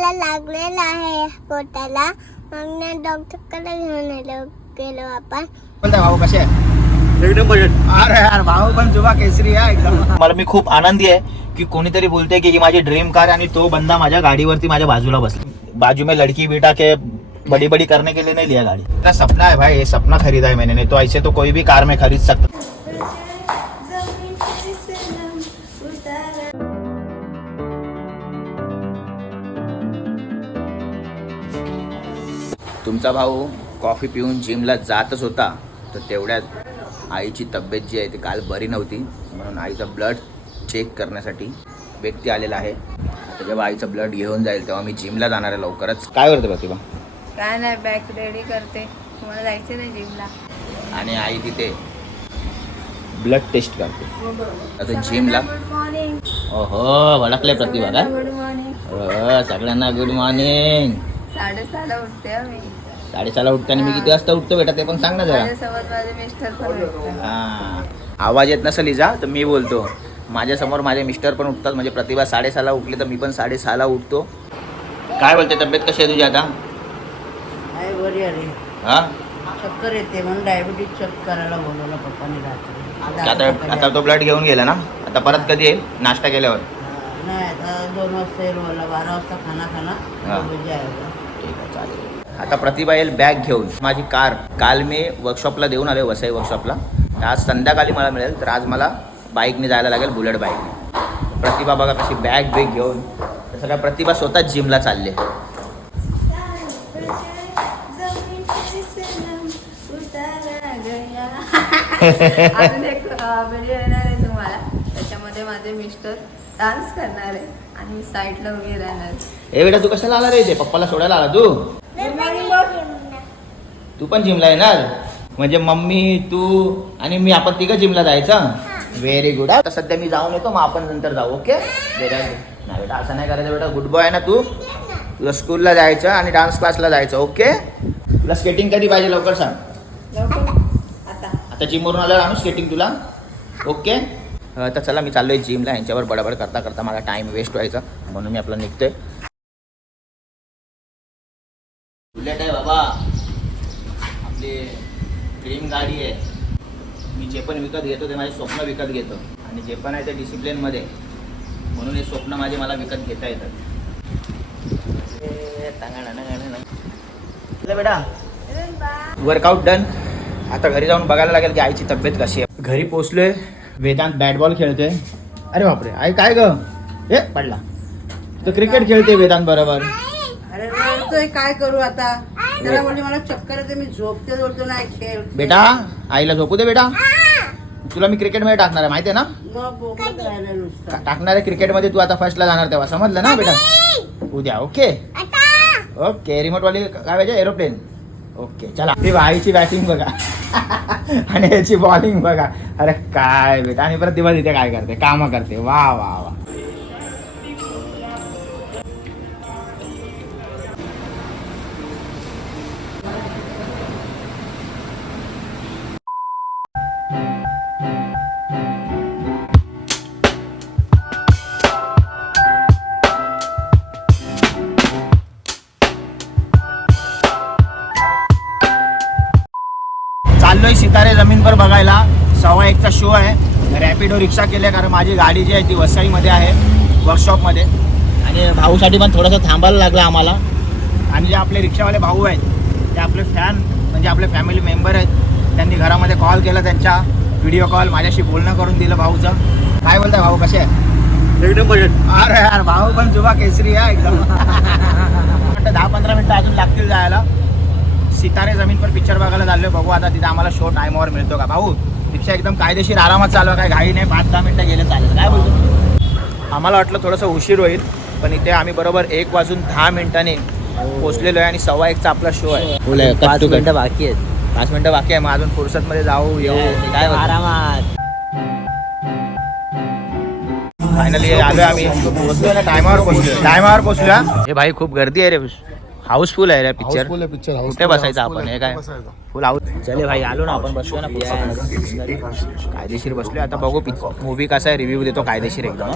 मला लागलेलं आहे पोटाला. मग ना डॉक्टरकडे घेऊन आलो गेलो आपण. बोलताय भाऊ? कसे एकदम बजेट अरे यार भाऊ पण जुबा केसरी आहे एकदम. मला मी खूप आनंदी आहे की कोणीतरी बोलते की ही माझी ड्रीम कार आणि तो बंदा माझ्या गाडीवरती माझ्या बाजूला बसला. बाजू में लड़की बेटा के बड़ी बड़ी करने के लिए नहीं लिया गाड़ी. सपना है भाई ये सपना खरीदा है मैंने नहीं तो ऐसे तो कोई भी कार में खरीद सकता. तुमचा भाऊ कॉफी पिऊन जिमला जातच होता तर तेवढ्यात आईची तब्येत जी आहे ती काल बरी नव्हती. म्हणून आईचं ब्लड चेक करण्यासाठी व्यक्ती आलेला आहे. आता जेव्हा आईचं ब्लड घेऊन जाईल तेव्हा मी जिमला जाणार आहे लवकरच. काय करते प्रतिभा? काय नाही बॅग रेडी करते. तुम्हाला जायचं नाही जिमला? आणि आई तिथे ब्लड टेस्ट करते. आता जिमला? ओहो भडकले प्रतिभा हो, सगळ्यांना गुड मॉर्निंग साडेसहाला उठते हो मी साडेसहाला उठते आणि मी किती वाजता उठतो बेटा? ते पण सांग ना जरा. माझ्यासोबत माझे मिस्टर पण उठतात हा. आवाज येत नसेल इजा तर मी बोलतो. माझ्यासमोर माझे मिस्टर पण उठतात. म्हणजे प्रतिभा साडेसहाला उठली तर मी पण साडेसहाला उठतो. काय बोलते? तब्येत कशी आहे तुझी आता? आहे बरी अरे हा? चक्कर येते. म्हणून डायबिटीज चेक करायला बोलवलं पप्पाने रात्री. आता आता तो ब्लड घेऊन गेला ना? आता परत कधी येईल? नाश्ता केल्यावर? नाही आता दोन वाजता येईल बारा वाजता खाना खाना. हा. ठीक आहे चालेल. आता प्रतिभा येईल बॅग घेऊन माझी कार काल मी वर्कशॉपला देऊन आले वसई वर्कशॉपला तर आज संध्याकाळी मला मिळेल तर आज मला बाईकने जायला लागेल बुलेट बाईक प्रतिभा बघा कशी बॅग बिग घेऊन. तर सगळ्या प्रतिभा स्वतःच जिमला चालले. अजून एक व्हिडिओ येणार आहे तुम्हाला. त्याच्यामध्ये माझे मिस्टर डान्स करणार आहे आणि साईडला उभी राहणार ए बेटा तू कशाला आला रे? ते पप्पाला सोडायला आला तू? तू पण जिमला येणार? म्हणजे मम्मी तू आणि मी आपण तिघं जिमला जायचं? व्हेरी गुड आता सध्या मी जाऊन येतो मग आपण नंतर जाऊ ओके नाही बेटा असं नाही करायचं बेटा. गुड बॉय आहे ना तू? तुला स्कूलला जायचं आणि डान्स क्लासला जायचं ओके तुला स्केटिंग कधी पाहिजे लवकर सांग? आता. आता. जिमवरून आल्यावर आणू स्केटिंग तुला? ओके तर चला मी चाललोय जिमला यांच्यावर बडबड करता करता मला टाइम वेस्ट व्हायचा. म्हणून मी आपला निघतोय. बाबा आपली ड्रीम गाडी आहे. मी जे पण विकत घेतो ते माझे स्वप्न विकत घेतो. आणि जे पण आहे ते डिसिप्लिनमध्ये म्हणून हे स्वप्न माझे मला विकत घेता येतात. बेटा. वर्कआउट डन आता घरी जाऊन बघायला लागेल की आईची तब्येत कशी आहे. घरी पोचलोय वेदांत बॅट बॉल खेळते अरे बापरे आई काय ग? ए पडला. तो क्रिकेट खेळते वेदांत बरोबर. अरे काय करू आता? त्याला म्हणजे मला चक्कर येते मी झोपते बोलतो नाही खेळ बेटा आईला झोपू दे बेटा. तुला मी क्रिकेटमध्ये टाकणार आहे माहिती आहे ना? मग बोलत राहिलं नुसतं. का- टाकणार आहे क्रिकेटमध्ये तू आता फर्स्टला जाणार तेव्हा. समजलं ना बेटा? उद्या ओके ओके रिमोट वाली काय पाहिजे? एरोप्लेन ओके चला. ती आईची बॅटिंग बघा. आणि याची बॉलिंग बघा. अरे काय बेटा आणि परत दिवस इथे काय करते? कामं करते. वा वा वा. चाललोय सितारे जमीन पर बघायला. सव्वा एकचा शो आहे. रॅपिडो रिक्षा केली कारण माझी गाडी जी आहे ती वसईमध्ये आहे वर्कशॉपमध्ये आणि भाऊसाठी पण थोडंसं थांबायला लागलं आम्हाला. आणि जे आपले रिक्षावाले भाऊ आहेत ते आपले फॅन म्हणजे आपले फॅमिली मेंबर आहेत त्यांनी घरामध्ये कॉल केला त्यांच्या व्हिडिओ कॉल माझ्याशी बोलणं करून दिलं भाऊचं. काय बोलताय भाऊ कसे आहे एकदम बजेट. अरे यार भाऊ पण जुबा केसरी आहे एकदम. वाटतं दहा पंधरा मिनटं अजून लागतील जायला. सितारे जमीन पर पिक्चर बघायला चाललोय. बघू आता तिथे आम्हाला शो टाइमवर मिळतो का? भाऊ रिक्षा एकदम कायदेशीर आरामात चालवा काय घाई नाही पाच दहा मिनिटं गेले चालेल. काय बोलतो? आम्हाला वाटलं थोडंसं उशीर होईल पण इथे आम्ही बरोबर एक वाजून दहा मिनिटांनी पोचलेलो आहे आणि सव्वा एकचा आपला शो आहे. पाच मिनिटं बाकी आहेत. पाच मिनिटं बाकी आहे. मग अजून फुर्सतमध्ये जाऊ येऊ काय? आरामात. फायनली आलोय आम्ही. टायमावर पोहोचलोय. टायमावर पोहोचलोय हा. हे भाई खूप गर्दी आहे रे. हाऊसफुल आहे रे पिक्चर आहे पिक्चर कुठे बसायचं आपण? हे काय? फुल हाऊस चले भाई आलो ना आपण बसलो ना कायदेशीर बसलो आता बघू पिक मूवी कसा आहे रिव्ह्यू देतो कायदेशीर एकदम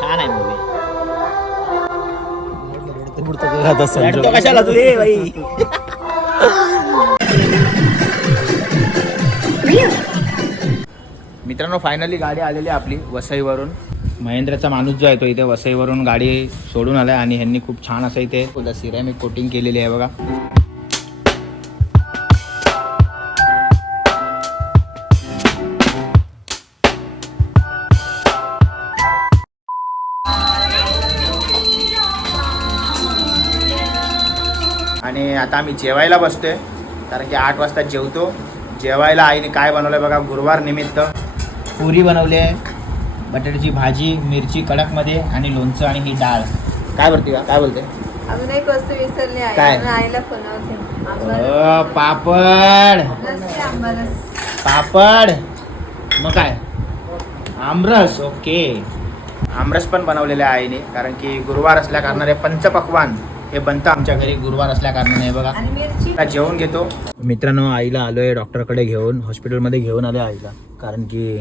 छान आहे कशाला तुझे भाई? मित्रांनो फायनली गाडी आलेली आहे आपली वसईवरून. महेंद्रचा माणूस जो आहे तो इथे वसईवरून गाडी सोडून आलाय आणि ह्यांनी खूप छान असं इथे सिरॅमिक कोटिंग केलेली आहे बघा. आता आम्ही जेवायला बसतोय. कारण की आठ वाजता जेवतो. जेवायला आईने काय बनवलं बघा गुरुवार निमित्त पुरी बनवली आहे. बटाट्याची भाजी मिरची कडकमध्ये आणि लोणचं आणि ही डाळ. काय बोलते का काय बोलते? अजून एक वस्तू विसरली आहे काय? म्हणून आईला अ, पापड. पापड. मग काय? आमरस ओके. आमरस पण बनवलेले आहे आईने कारण की गुरुवार असल्या कारणाने पंचपक्वान. हे बनतं आमच्या घरी गुरुवार असल्या कारणाने हे बघा. आणि मिरची? आता जेवण घेतो. मित्रांनो आईला आलोय डॉक्टरकडे घेऊन हॉस्पिटलमध्ये घेऊन आलोय आईला. कारण की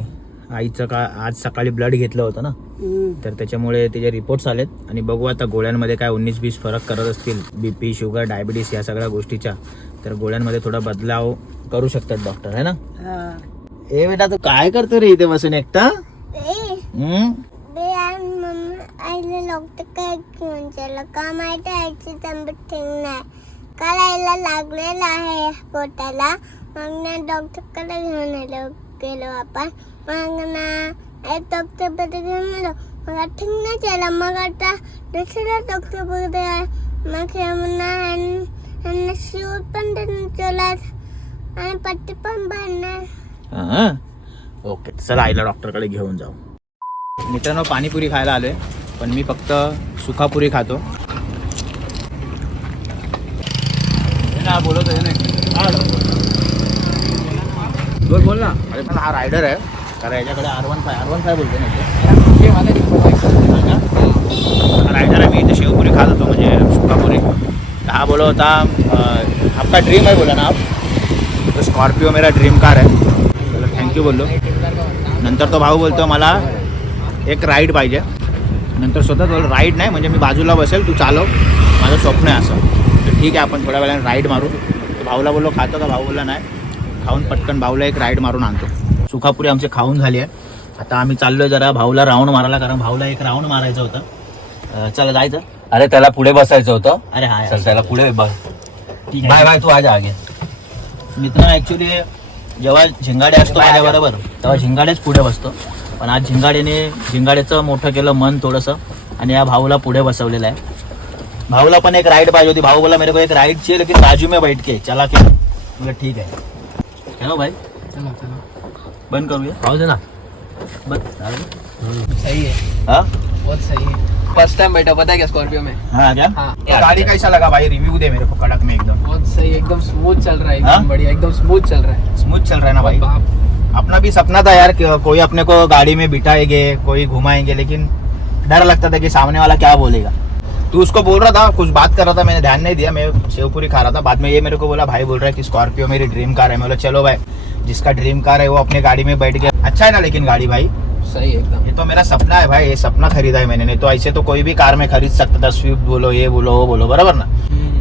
आईचं का आज सकाळी ब्लड घेतलं होतं ना. तर त्याच्यामुळे त्याचे रिपोर्ट्स आलेत. आणि बघू आता गोळ्यांमध्ये काय उन्नीस बीस फरक करत असतील. बी पी शुगर डायबिटीस या सगळ्या गोष्टीच्या तर गोळ्यांमध्ये थोडा बदलाव करू शकतात डॉक्टर है ना? ए बेटा तू काय करतो रे इथे बसून एकटा ए हम्म? बे आज मम्मा आईला डॉक्टर काय घेऊन म्हणजे? चला का माहिती आहे आईची तब्येत ठीक नाही? काल आईला लागलेलं आहे पोटाला. मग ना डॉक्टरकडे घेऊन आलो गेलो आपण. मग ना एक डॉक्टरकडे घेऊन आलो. मग ठीक नाही चला मग आता दुसऱ्या डॉक्टरकडे आहे. मग हे म्हणा यांना शिव पण देऊन चलात आणि पट्टी पण बांधणार ओके. चला आईला डॉक्टरकडे घेऊन जाऊ. मित्रांनो पाणीपुरी खायला आलोय. पण मी फक्त सुखापुरी खातो. बोलत बोल. बोल ना. अरे पण हा रायडर आहे. कारण याच्याकडे R one five R one five बोलते ना रायडर आहे मी इथे शेवपुरी खात होतो म्हणजे सुखापुरी. तर हा बोलत होता आपका ड्रीम आहे बोला ना आप. तो स्कॉर्पिओ मेरा ड्रीम कार आहे. थँक्यू बोललो. नंतर तो भाऊ बोलतो मला एक राईड पाहिजे. नंतर स्वतः बोल राईड नाही म्हणजे मी बाजूला बसेल तू चालव. माझं स्वप्न आहे असं. तर ठीक आहे आपण थोड्या वेळाने राईड मारू. भाऊला बोललो खातो का? भाऊ बोलला नाही. खाऊन पटकन भाऊला एक राईड मारून आणतो. सुखापुरी आमची खाऊन झाली आहे. आता आम्ही चाललोय जरा भाऊला राऊंड मारायला कारण भाऊला एक राऊंड मारायचं होतं. चला जायचं. अरे त्याला पुढे बसायचं होतं. अरे हा चल त्याला पुढे बस. ठीक बाय बाय तू आजा आगे. मित्रांनो ॲक्च्युली जेव्हा झिंगाडे असतो माझ्याबरोबर तेव्हा झिंगाडेच पुढे बसतो. पण आज झिंगाडेने झिंगाडेचं मोठं केलं मन थोडंसं आणि या भाऊला पुढे बसवलेलं आहे. भाऊला पण एक राईड पाहिजे होती. भाऊ बोला मेरे को एक राईड चाहिए लेकिन बाजू में बैठ के. चला क्या बोला ठीक है चलो भाई बंद करूया? पाहू दे ना? बंद. सही है हाँ? बहुत सही है फर्स्ट टाइम बैठा पता है क्या स्कॉर्पियो में? हाँ क्या? हाँ। गाड़ी कैसा लगा भाई? रिव्यू दे मेरे को कड़क में एकदम. बहुत सही एकदम स्मूथ चल रहा है हाँ? एकदम बढ़िया एकदम स्मूथ चल रहा है। स्मूथ चल रहा है ना भाई? बाप अपना भी सपना था यार कोई अपने को गाड़ी में बिठाएँगे कोई घुमाएँगे लेकिन डर लगता था कि सामने वाला क्या बोलेगा। तू उसको बोल रहा था कुछ बात कर रहा था मैंने ध्यान नहीं दिया मैं शेवपुरी खा रहा था। बाद में ये मेरे को बोला भाई बोल रहा है कि स्कॉर्पियो मेरी ड्रीम कार है। मैं बोला चलो भाई जिसका ड्रीम कार है वो अपने गाड़ी में बैठ गया। अच्छा है ना लेकिन गाड़ी भाई। सही एकदम। ये तो मेरा सपना है भाई ये सपना खरीदा है मैंने नहीं तो ऐसे तो कोई भी कार में खरीद सकता था स्विफ्ट बोलो ये बोलो वो बोलो बराबर ना?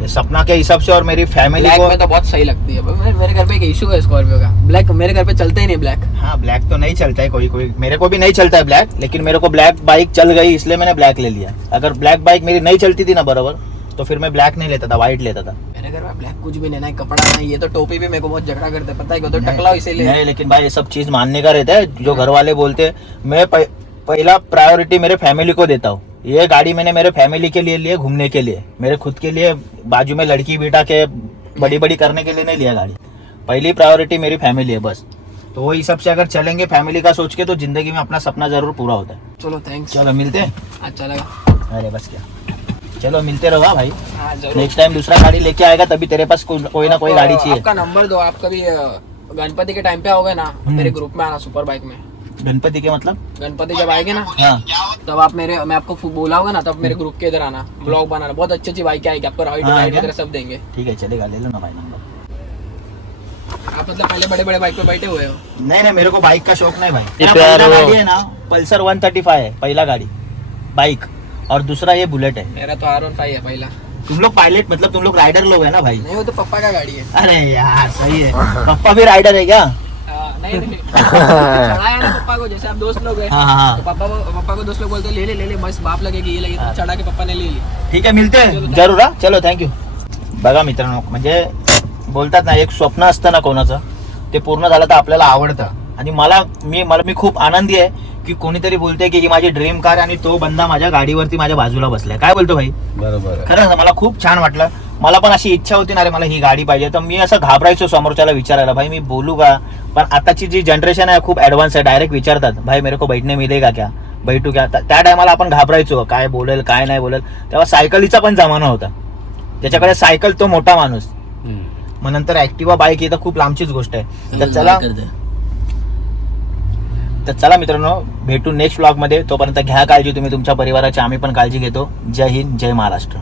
सपना के हिसाब से और मेरी फैमिली को में तो बहुत सही लगती है। मेरे, मेरे घर पे एक इशू है स्कॉर्पियो का। ब्लैक मेरे घर पे चलता ही नहीं ब्लैक हाँ ब्लैक तो नहीं चलता है कोई कोई मेरे को भी नहीं चलता है ब्लैक लेकिन मेरे को ब्लैक बाइक चल गई इसलिए मैंने ब्लैक ले लिया। अगर ब्लैक बाइक मेरी नहीं चलती थी ना बराबर तो फिर मैं ब्लैक नहीं लेता था व्हाइट लेता था। मेरे घर में ब्लैक कुछ भी नहीं ना कपड़ा नहीं ये तो टोपी भी मेरे को बहुत झगड़ा करते पता है तो टकला इसीलिए। नहीं लेकिन भाई ये सब चीज़ मानने का रहता है जो घर वाले बोलते हैं मैं पहला प्रायोरिटी मेरे फैमिली को देता हूँ। ये गाड़ी मैंने मेरे फैमिली के लिए लिए घूमने के लिए। मेरे खुद के लिए बाजू में लड़की बिठा के बड़ी बड़ी करने के लिए नहीं लिया गाड़ी। पहली प्रायोरिटी मेरी फैमिली है बस। तो वो हिसाब से अगर चलेंगे फैमिली का सोच के तो ज़िंदगी में अपना सपना ज़रूर पूरा होता है। चलो थैंक्स चलो मिलते हैं। अच्छा लगा। अरे बस क्या। चलो मिलते रहो हाँ भाई। हाँ नेक्स्ट टाइम दूसरा गाड़ी लेके आएगा तभी तेरे पास कोई ना कोई गाड़ी चाहिए। आपका नंबर दो। आप कभी गणपति के टाइम पे आओगे ना हम्म। मेरे ग्रुप में आना सुपर बाइक में। गणपति के मतलब? गणपति जब आएँगे ना हाँ। तब आप मेरे मैं आपको बोला बोलाऊँगा ना तब मेरे ग्रुप के इधर आना ब्लॉग बनाना। बहुत अच्छी अच्छी बाइक आएगी आपको राइड हाँ, राइड वगैरह सब देंगे। ठीक है चलेगा ले लो ना भाई नंबर आप मतलब पहले बड़े बड़े बाइक पे बैठे हुए हो? नहीं नहीं मेरे को बाइक का शौक नहीं भाई। मेरा पहला गाड़ी है ना पल्सर 135 है पहला गाड़ी। बाइक और दूसरा ये बुलेट है। मेरा तो आर वन फाइव है पहला। तुम लोग पायलट मतलब तुम लोग राइडर लोग है ना भाई? नहीं वो तो पप्पा का गाड़ी है। अरे यार सही है। पप्पा भी राइडर है क्या? नहीं नहीं चढ़ाया ना पप्पा को जैसे आप दोस्त लोग हैं हाँ हाँ हाँ. तो पापा को पापा को दोस्त लोग बोलते ले ले ले ले बस बाप लगेगी ये लगे हाँ। चढ़ा के पप्पा ने ले ली. ठीक आहे मिळते. जरूर हा. चलो थँक्यू बघा मित्रांनो म्हणजे बोलतात ना एक स्वप्न असतं ना कोणाचं ते पूर्ण झालं तर आपल्याला आवडतं. आणि मला मी मला मी खूप आनंदी आहे की कोणीतरी बोलते की ही माझी ड्रीम कार आणि तो बंदा माझ्या गाडीवरती माझ्या बाजूला बसलाय. काय बोलतो भाई? बरोबर खरंच मला खूप छान वाटलं. मला पण अशी इच्छा होती ना रे मला ही गाडी पाहिजे. तर मी असं घाबरायचो समोरच्याला विचारायला भाई मी बोलू का? पण आताची जी जनरेशन आहे खूप ऍडव्हान्स आहे डायरेक्ट विचारतात भाई मेरे को बैठने मिलेगा क्या? बैठू क्या? त्या- टायमाला आपण घाबरायचो काय बोलेल काय नाही बोलेल? तेव्हा सायकलीचा पण जमाना होता. त्याच्याकडे सायकल तो मोठा माणूस. मग नंतर ऍक्टिवा बाईक ही तर खूप लांबचीच गोष्ट आहे. तर चला तर चला मित्रांनो भेटू नेक्स्ट ब्लॉगमध्ये. तोपर्यंत घ्या काळजी तुम्ही तुमच्या परिवाराची आम्ही पण काळजी घेतो. जय हिंद जय महाराष्ट्र.